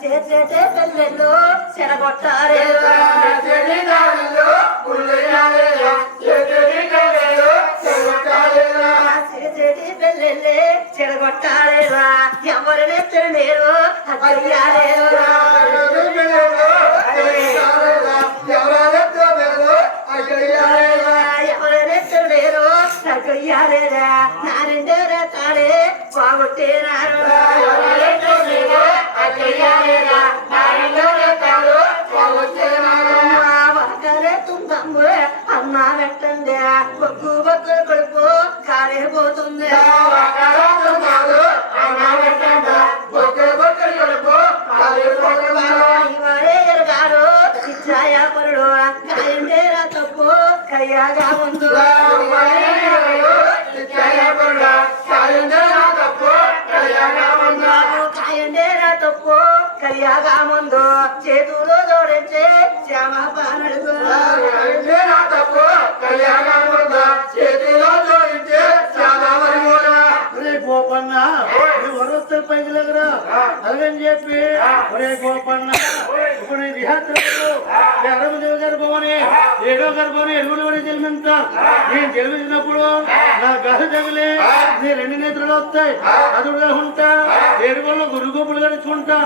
చేసేటే పెళ్ళెళ్ళు చెడగొట్టారేరా చేసేటి పెళ్ళెళ్ళే చెడగొట్టారేరా ఎవరినే తినలేరు అయ్యారేరా ఎవరినే తినలేరు అయ్యారేరా నారిండేరా తాడే బాగొట్టేనారు అన్నా పెట్టండి బొగ్గు బొగ్గులు కొడుకు కాలేపోతుంది ఇవాడే ఎరుగారు ఇచ్చాయాపరుడు కాయండేరా తప్పు కయ్యాగా ముందు కాయండేరా తప్పు కయ్యాగా ముందు చేతులు జోడించే శ్యామ పానడుగు గోపన్న వరొస్తే పైకి దగ్గర అలాగని చెప్పి ఒరే గోపన్న ఇప్పుడు రిహాత్రలో గర్భమని 7వ గర్భమని ఎరువులు కూడా తెలిమింత నేను తెలిపించినప్పుడు నా గహ తగిలి నీ 2 నేత్రులు వస్తాయి అదుడుగా ఉంటా ఎరువుల్లో గురుగోపులు గడుచుకుంటా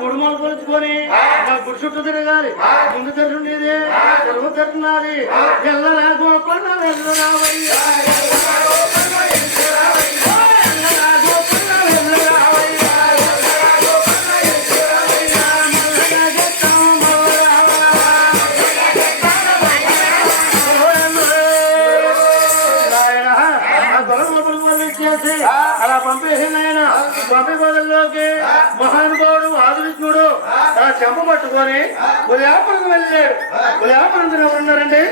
3 మొలు కొలుచుకొని నా గుడి చుట్టూ తిరగాలి ముందు తెరుండేది తెరువు తెరునాది ఎల్లరా గోపన్న వెళ్ళరావయ్యా అలా పంపేసింది ఆయన పంపి బదుల్లోకి మహానుభావుడు ఆదివిష్ణుడు ఆ చెంప పట్టుకొని ఉదయాపురం వెళ్ళాడు ఉదయాపురం ఎవరున్నారండి